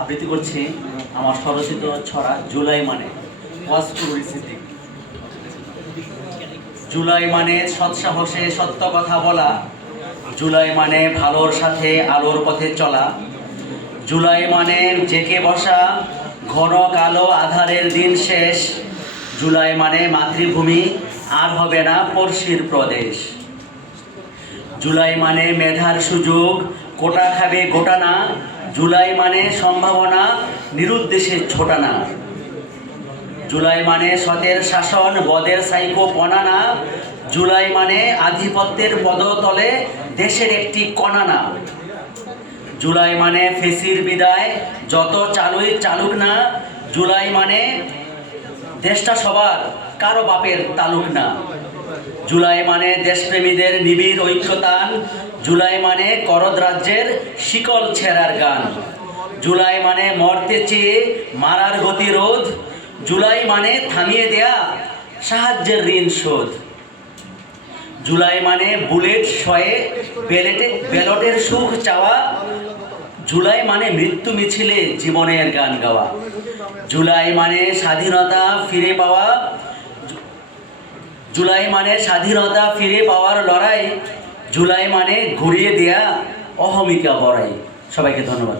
আবৃত্তি করছি আমার স্বরচিত ছড়া জুলাই মানে। জুলাই মানে সৎসাহসে সত্য কথা বলা, জুলাই মানে ভালোর সাথে আলোর পথে চলা, জুলাই মানে জেকে বসা ঘন কালো আধারের দিন শেষ, জুলাই মানে মাতৃভূমি আর হবে না পড়শির প্রদেশ, জুলাই মানে মেধার সুযোগ কোটা খাবে গোটানা, জুলাই মানে সম্ভাবনা নিরুদ্দেশে ছোটানা, জুলাই মানে সতের শাসন বদের সাইকো পনানা, জুলাই মানে আধিপত্যের পদতলে দেশের একটি কণানা, জুলাই মানে ফেসির বিদায় যত চালুই চালুক না, জুলাই মানে দেশটা সবার কারো বাপের তালুক না, জুলাই মানে দেশপ্রেমীদের নিবিড় ঐক্যতান, জুলাই মানে করদ রাজ্যের শিকল ছেঁড়ার গান, জুলাই মানে মরতে চেয়ে মারার গতিরোধ, জুলাই মানে থামিয়ে দেয়া সাহায্যের ঋণ শোধ, জুলাই মানে বুলেট শয়ে ব্যালটের সুখ চাওয়া, জুলাই মানে মৃত্যু মিছিলে জীবনের গান গাওয়া, জুলাই মানে স্বাধীনতা ফিরে পাওয়া, জুলাই মানে স্বাধীনতা ফিরে পাওয়ার লড়াই, জুলাই মানে ঘুরিয়ে দেয়া অহমিকা বড়াই। সবাইকে ধন্যবাদ।